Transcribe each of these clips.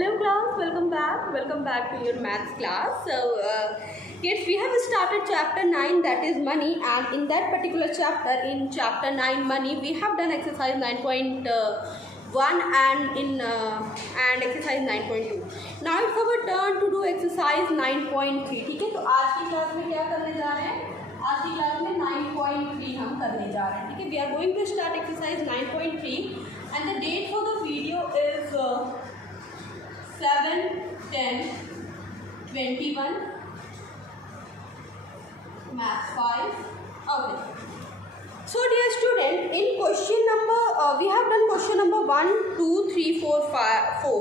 Hello class, welcome back to your maths class. Kids, we have started chapter 9, that is money, and in that particular chapter, in chapter 9 money, we have done exercise 9.1 and exercise 9.2. Now it's our turn to do exercise 9.3. ठीक है, तो आज की क्लास में क्या करने जा रहे हैं? आज की क्लास में 9.3 हम करने जा रहे हैं. ठीक है, we are going to start exercise 9.3 and the date for the video is 7/10/21, math 5. Okay. So dear student, in question number we have done question number 1, 2, 3, 4, 5, 4.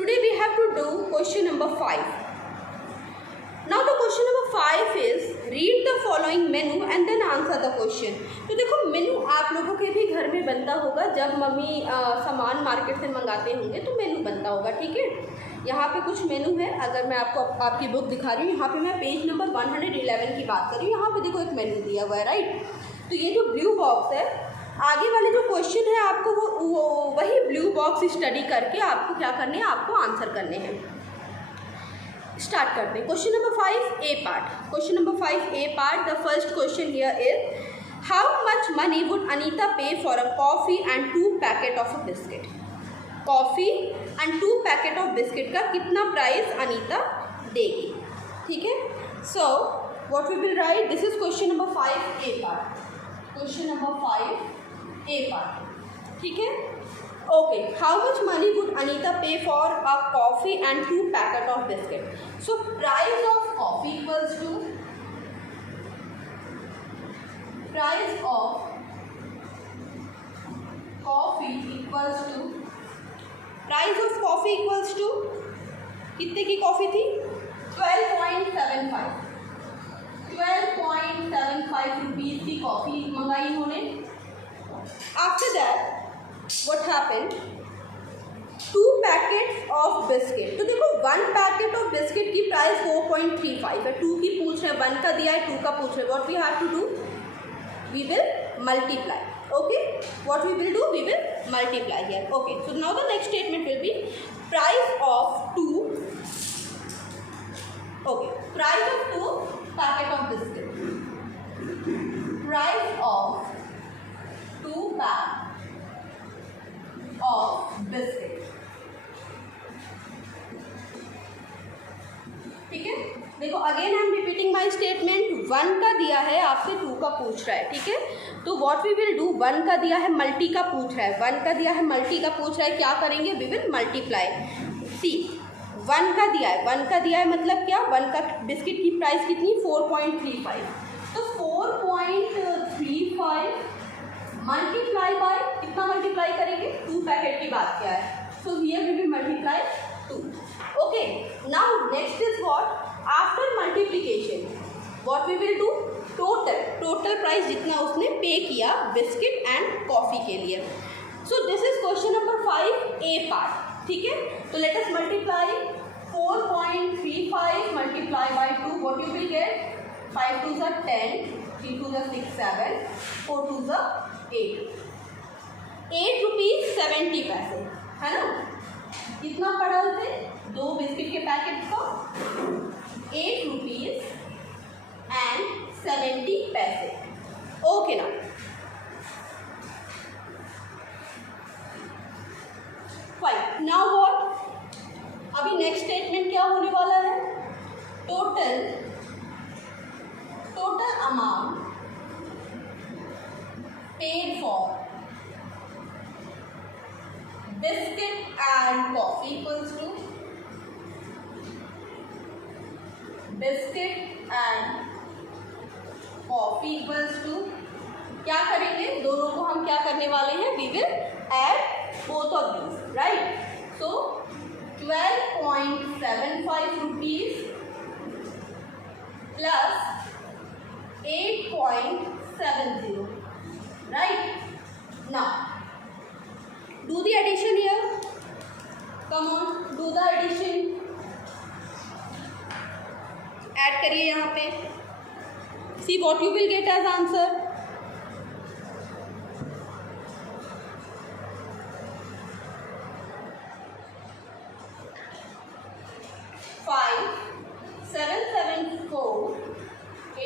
Today we have to do question number 5. Now the question number 5 is read the following menu and then answer the question. तो देखो मेनू आप लोगों के भी घर में बनता होगा, जब मम्मी सामान मार्केट से मंगाते होंगे तो मेनू बनता होगा. ठीक है, यहाँ पे कुछ मेनू है. अगर मैं आपको आपकी बुक दिखा रही हूँ, यहाँ पे मैं पेज नंबर 111 की बात कर रही हूँ. यहाँ पे देखो एक मेनू दिया हुआ है, राइट. तो ये जो ब्लू बॉक्स है, आगे वाले जो क्वेश्चन है आपको वो वही ब्लू बॉक्स स्टडी करके आपको क्या करने हैं, आपको आंसर करने हैं. स्टार्ट करते हैं. Question number 5 A part. Question number 5 A part. The first question here is how much money would Anita पे for a coffee and 2 packet of a biscuit. Coffee and 2 packet of biscuit का कितना प्राइस अनीता देगी. ठीक है, so what we will write, this is question number 5 A part. Question number 5 A part. ठीक है, okay, how much money would Anita pay for a coffee and 2 packet of biscuit. So price of coffee equals to price of coffee equals to कितने की कॉफ़ी थी? 12.75 रुपीज़ की कॉफ़ी मंगाई उन्होंने. After that what happened, 2 packets of biscuit. तो देखो 1 packet of biscuit की प्राइस 4.35 है. 2 की पूछ रहे, 1 का दिया है, 2 का पूछ रहे. What we have to do, we will multiply. Okay, what we will do, we will multiply here. Okay, so now the next statement will be price of 2. ओके, price of 2 packet of biscuit. Price of 2 pack of biscuit. ठीक है, देखो again I am repeating my statement. 1 का दिया है, आपसे 2 का पूछ रहा है. ठीक है, तो व्हाट वी विल डू, 1 का दिया है, मल्टी का पूछ रहा है. 1 का दिया है, मल्टी का पूछ रहा है, क्या करेंगे, वी विल मल्टीप्लाई. सी 1 का दिया है, 1 का दिया है मतलब क्या, 1 का बिस्किट की प्राइस कितनी, 4.35. तो 4.35 मल्टीप्लाई बाय कितना मल्टीप्लाई करेंगे, 2 पैकेट की बात क्या है. So here we will multiply 2. Okay, now next is what, after multiplication what we will do, total price जितना उसने पे किया बिस्किट एंड कॉफ़ी के लिए. So this is question number 5 A part. ठीक है, तो let us multiply 4.35 multiply by 2. What you will get, 5 2s are 10, 3 2s are 6 7, 4 2s are 8 रुपीज़ 70 पैसे है ना. कितना पड़ा उसे, 2 बिस्किट के पैकेट का 8 रुपीज़ एंड 70 पैसे. ओके ना, फाइन. नाउ व्हाट, अभी नेक्स्ट स्टेटमेंट क्या होने वाला है, total amount paid for biscuit and coffee equals to biscuit and coffee equals to क्या करेंगे, दोनों को हम क्या करने वाले हैं, we will add both of these, right. So 12.75 rupees plus 8.70. Right, now do the addition here. Come on, do the addition. Add करिए यहाँ पे. See what you will get as answer. 774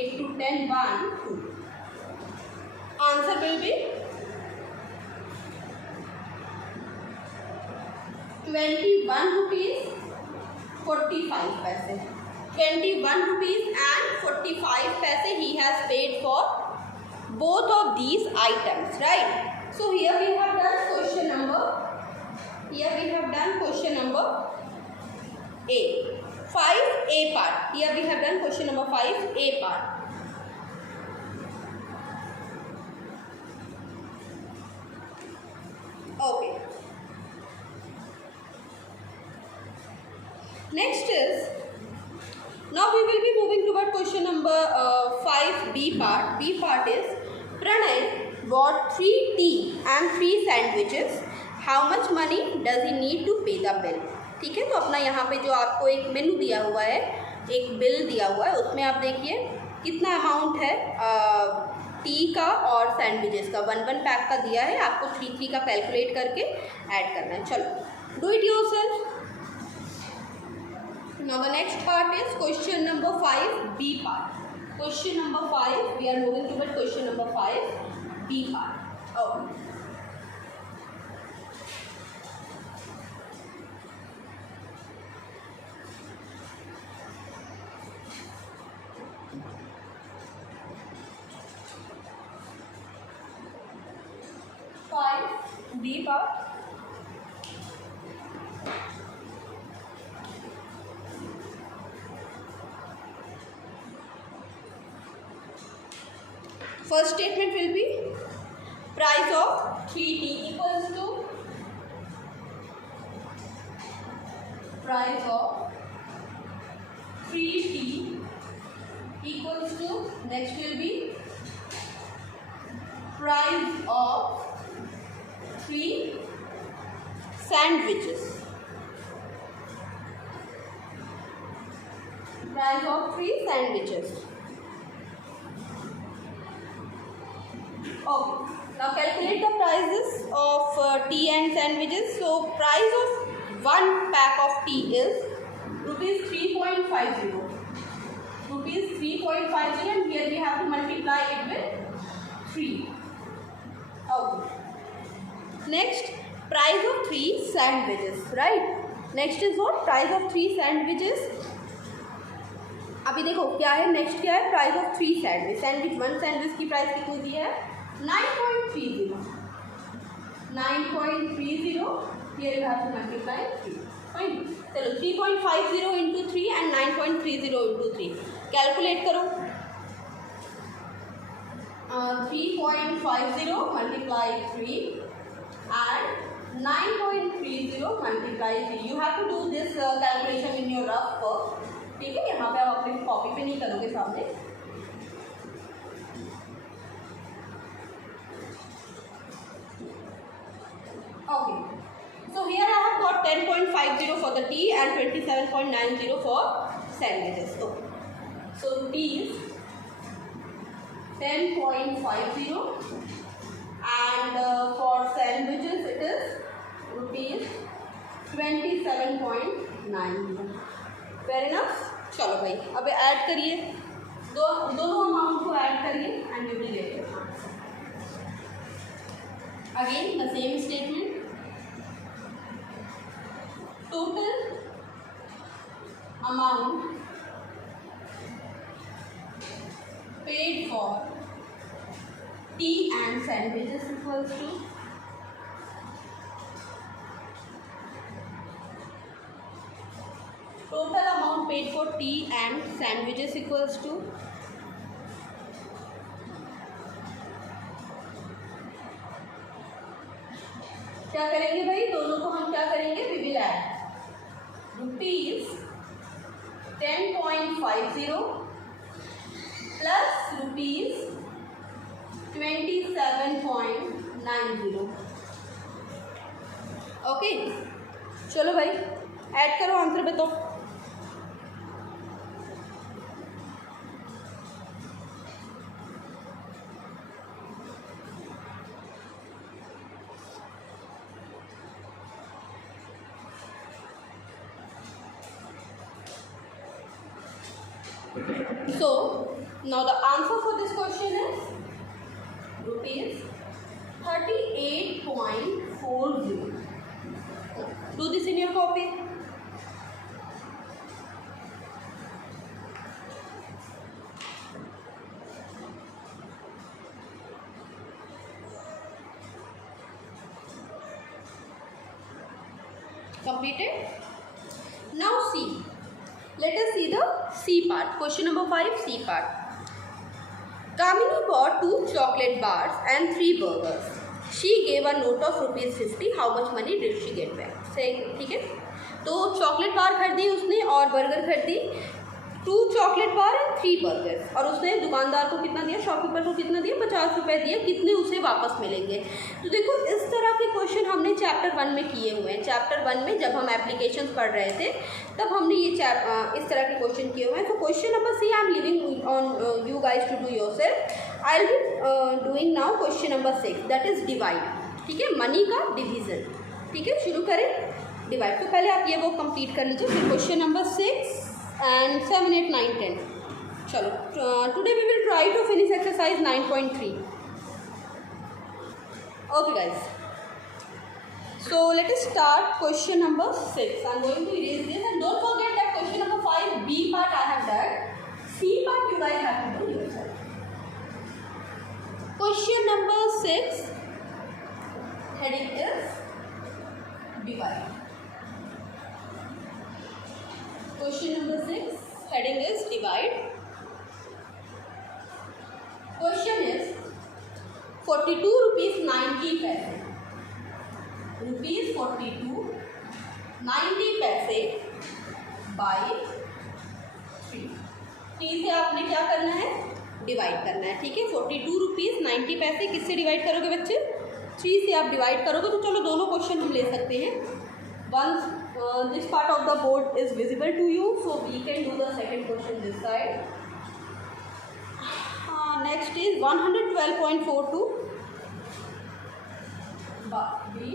into 10 1 2. Answer will be 21 rupees 45 paise. 21 rupees and 45 paise he has paid for both of these items, right? So here we have done question number. Here we have done question number A. 5A part. Here we have done question number 5A part. Okay. Next is, now we will be moving toward question number 5B part. B part is, Pranay bought 3 tea and 3 sandwiches. How much money does he need to pay the bill? ठीक है, तो अपना यहाँ पे जो आपको एक मेनू दिया हुआ है, एक बिल दिया हुआ है, उसमें आप देखिए कितना अमाउंट है टी का और सैंडविचेस का। 1 पैक का दिया है, आपको 3 का कैलकुलेट करके ऐड करना है। चलो, do it yourself. Now the next part is question number 5B part. Question number 5, we are moving toward question number 5B part. Okay. B part. First statement will be price of 3T equals to price of 3T equals to, next will be price of 3 sandwiches. Price of 3 sandwiches. Okay. Now calculate the prices of tea and sandwiches. So price of 1 pack of tea is rupees 3.50. Rupees 3.50, and here we have to multiply it with 3. Okay. Next, price of 3 sandwiches, right? Next is what? Price of 3 sandwiches. अभी देखो क्या है, नेक्स्ट क्या है, price of 3 sandwich. Sandwich 1 सैंडविच की प्राइस कितनी दी है? 9.30. 9.30. Here you have to multiply 3. Fine. चलो 3.50 into 3 and 9.30 into 3. कैलकुलेट करो. 3.50 multiply 3 and 9.30 multiply 3. You have to do this calculation in your rough work. ठीक है, यहाँ पे आप अपनी कॉपी पे नहीं करोगे सामने। Okay, so here I have got 10.50 for the tea and 27.90 for sandwiches. Okay, so rupees 10.50 and for sandwiches it is rupees 27.90. Fair enough. चलो भाई, अब ऐड करिए, दोनों अमाउंट को ऐड करिए and you will get it. Again the same statement, total amount paid for tea and sandwiches equals to total amount paid for tea and sandwiches equals to क्या करेंगे भाई, दोनों को हम क्या करेंगे, we will add rupees 10.50 plus rupees 27.90. ओके, चलो भाई ऐड करो, आंसर बताओ। So now the answer for this question is rupees 38.40. Do this in your copy. Completed. Now C. Let us see the C part. Question number 5, C part. Kamini bought 2 chocolate bars and 3 burgers. She gave a note of ₹50. How much money did she get back? Say, ठीक है. तो chocolate bar खरीदी उसने और बर्गर खरीदी, 2 chocolate bar and 3 बर्गर, और उसने दुकानदार को कितना दिया, शॉपकीपर को कितना दिया, 50 रुपये दिए. कितने उसे वापस मिलेंगे? तो देखो इस तरह के क्वेश्चन हमने चैप्टर 1 में किए हुए हैं. चैप्टर 1 में जब हम एप्लीकेशंस पढ़ रहे थे तब हमने ये इस तरह के क्वेश्चन किए हुए हैं. तो question number C I am living on you guys to do yourself. I will be doing now question number 6, that is divide. ठीक है, मनी का डिवीजन. ठीक है, शुरू करें डिवाइड. तो पहले आप ये वो कंप्लीट कर लीजिए, फिर क्वेश्चन नंबर 6 and 7, 8, 9, 10. चलो, today we will try to finish exercise 9.3. Okay guys, so let us start question number 6. I am going to erase this, and don't forget that question number 5 B part I have done. C part you guys have to do yourself. Question number 6 heading is divide. Question number 6 heading is divide. Question is 42 rupees 90 paise. Rupees 42 90 paise by 3. 3 से आपने क्या करना है, डिवाइड करना है. ठीक है, 42 रुपीज़ 90 पैसे किससे डिवाइड करोगे बच्चे? 3 से आप डिवाइड करोगे. तो चलो दोनों क्वेश्चन हम ले सकते हैं. Once this part of the board is visible to you, so we can do the second question this side. Next is 112.42 be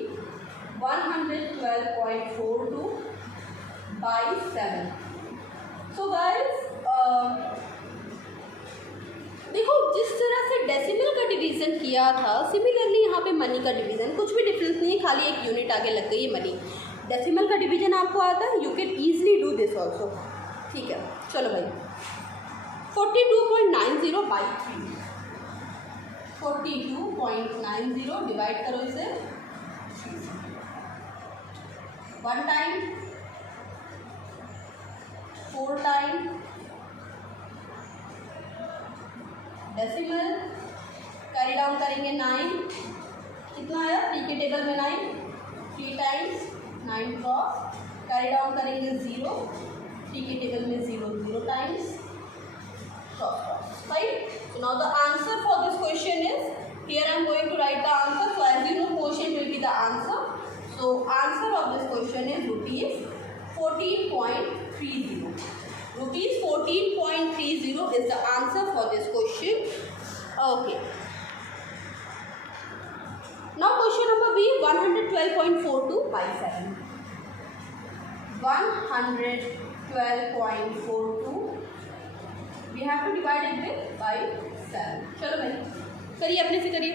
112.42 by 7. So guys, देखो जिस तरह से डेसिमल का डिवीज़न किया था, सिमिलरली यहाँ पे मनी का डिवीज़न, कुछ भी डिफरेंस नहीं है, खाली एक यूनिट आगे लग गई है मनी. डेसिमल का डिवीजन आपको आता है, you can easily do this also. ठीक है, चलो भाई 42.90 बाई 3. 42.90 डिवाइड करो इसे 1 टाइम, 4 टाइम, डेसिमल कैरी डाउन करेंगे 9. कितना आया 3 के टेबल में 9, 3 टाइम्स 9 क्रॉस, कैरी डाउन करेंगे 0, 3 के टेबल में 0 0 times cross cross. Right. So now the answer for this question is, here I am going to write the answer. So as you know question will be the answer. So answer of this question is rupees 14.30. Rupees 14.30 is the answer for this question. Okay. Now question number B, 112.42 by 7. 112.42 we have to divide it with by 7. चलो भाई करिए, अपने से करिए,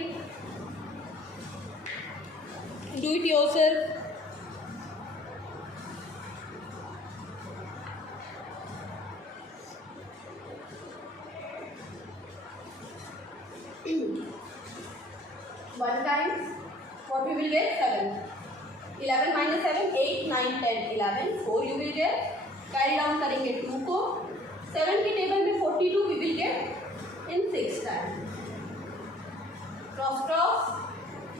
do it yourself. One times what we will get 7. 11 minus 7 8 9 10 11 4 you will get. Carry down करेंगे 2 को, 7 के टेबल में 42 we will get in 6 time. Cross cross,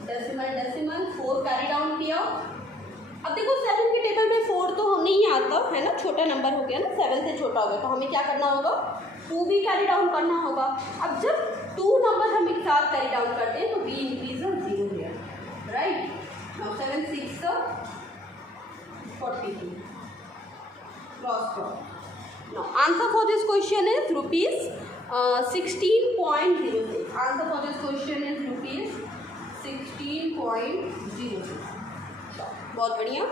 decimal decimal, 4 carry down किया. अब देखो 7 के टेबल में 4 तो नहीं आता है ना, छोटा नंबर हो गया ना, 7 से छोटा हो गया, तो हमें क्या करना होगा, 2 भी कैरी डाउन करना होगा. अब जब 2 नंबर हम एक साथ कैरी डाउन करते हैं तो we increase 0 here. Right. Now 7 6 42 cross cross. Now answer for this question is rupees 16.06. Answer for this question is rupees 16.06. बहुत बढ़िया.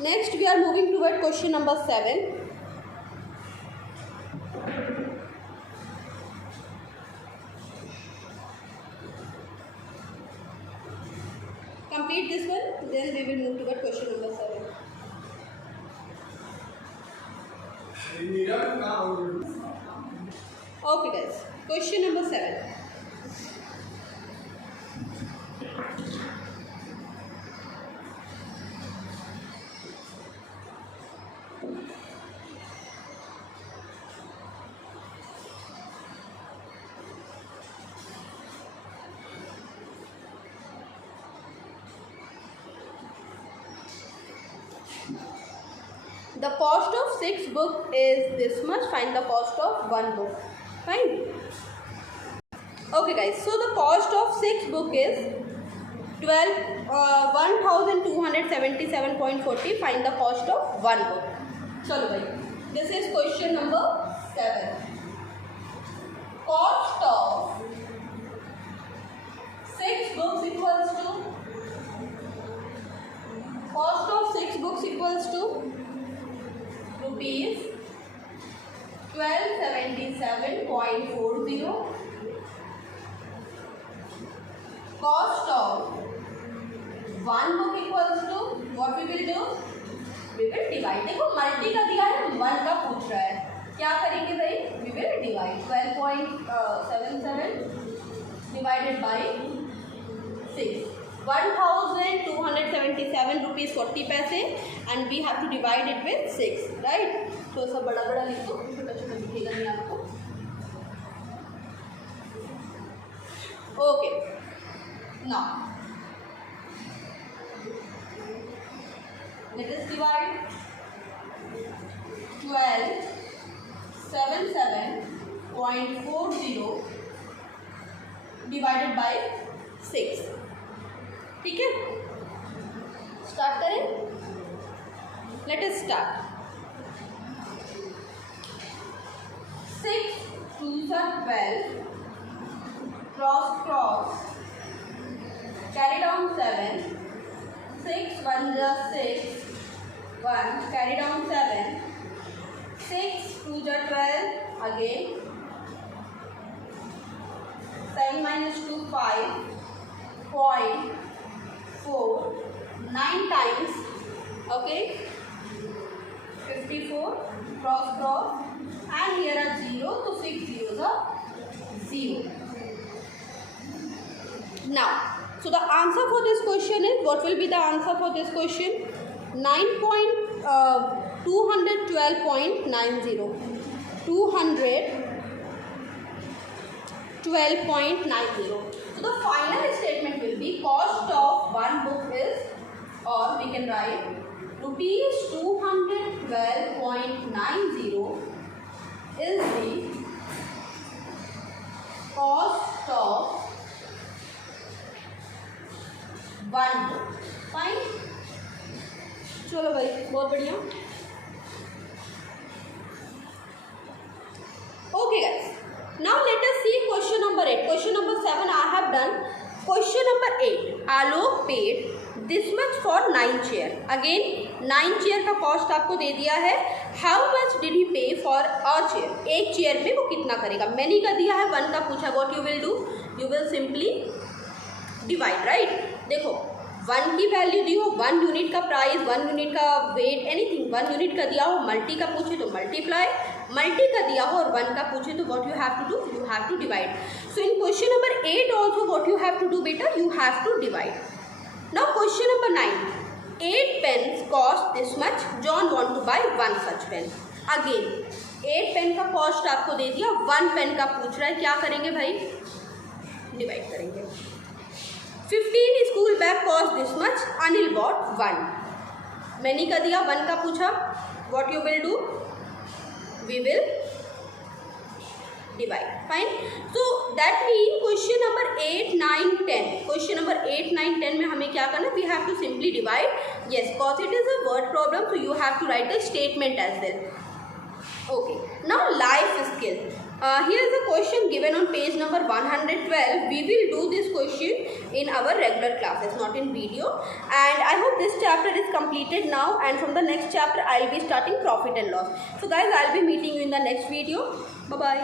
Next we are moving toward question number 7. we will move toward question number 7. Okay guys, question number 7. The cost of 6 book is this much. Find the cost of 1 book. Fine. Okay guys, so the cost of 6 book is 1277.40. Find the cost of 1 book. Chalo bhai, this is question number 7. Cost of 6 books equals to, cost of 6 books equals to rupees 1277.40. Cost of 1 book equals to, what we will do, we will divide. देखो मल्टी का दिया है, 1 का पूछ रहा है, क्या करेंगे भाई, we will divide. 12.77 divided by 6. 1277 rupees 40 पैसे, and we have to divide it with 6, right? तो सब बड़ा बड़ा लिखो, छोटा छोटा दिखेगा नहीं आपको. Okay. Now let us divide 1277.40 divided by 6. ठीक है, स्टार्ट करें. Let us start. 6 2s are 12, cross carry down 7, 6 1s are 6, 1 carry down 7, 6 2s are 12 again, 7 minus 2 5, 0.4, 9 times, okay, 54, cross, and here are 0, so 6 zeros are 0. Now, so the answer for this question is, what will be the answer for this question? 212.90. 212.90. So the final statement will be, cost of 1 book is, or we can write rupees 212.90 is the cost of 1 book. Fine. चलो भाई, बहुत बढ़िया. Okay guys, now let us see question number 8. Question number 7 I have done. Question number 8, Alok paid this much for 9 chair. Again 9 chair का कॉस्ट आपको दे दिया है. How much did he pay for a chair? एक चेयर पे वो कितना करेगा. मैनी का दिया है, 1 का पूछा. What you will do? You will simply divide, right? देखो 1 की वैल्यू दी हो, 1 यूनिट का प्राइस, 1 यूनिट का वेट, एनीथिंग 1 यूनिट का दिया हो, मल्टी का पूछे तो मल्टीप्लाई, मल्टी का दिया हो और 1 का पूछे तो what you have to do, you have to divide. So in question number 8 also what you have to do बेटा, you have to divide. Now question number 9, 8 pens cost this much, John want to bye 1 such pen. Again 8 पेन का कॉस्ट आपको दे दिया, 1 पेन का पूछ रहा है, क्या करेंगे भाई, डिवाइड करेंगे. 15 school bag cost this much, Anil bought 1. Many का दिया, 1 का पूछा, what you will do, we will divide. Fine. So that mean question number 8 9 10, question number 8 9 10 में हमें क्या करना, we have to simply divide. Yes, because it is a word problem, so you have to write the statement as well. Okay, now life skill. Here is a question given on page number 112. We will do this question in our regular classes, not in video. And I hope this chapter is completed now. And from the next chapter, I will be starting profit and loss. So guys, I will be meeting you in the next video. Bye bye.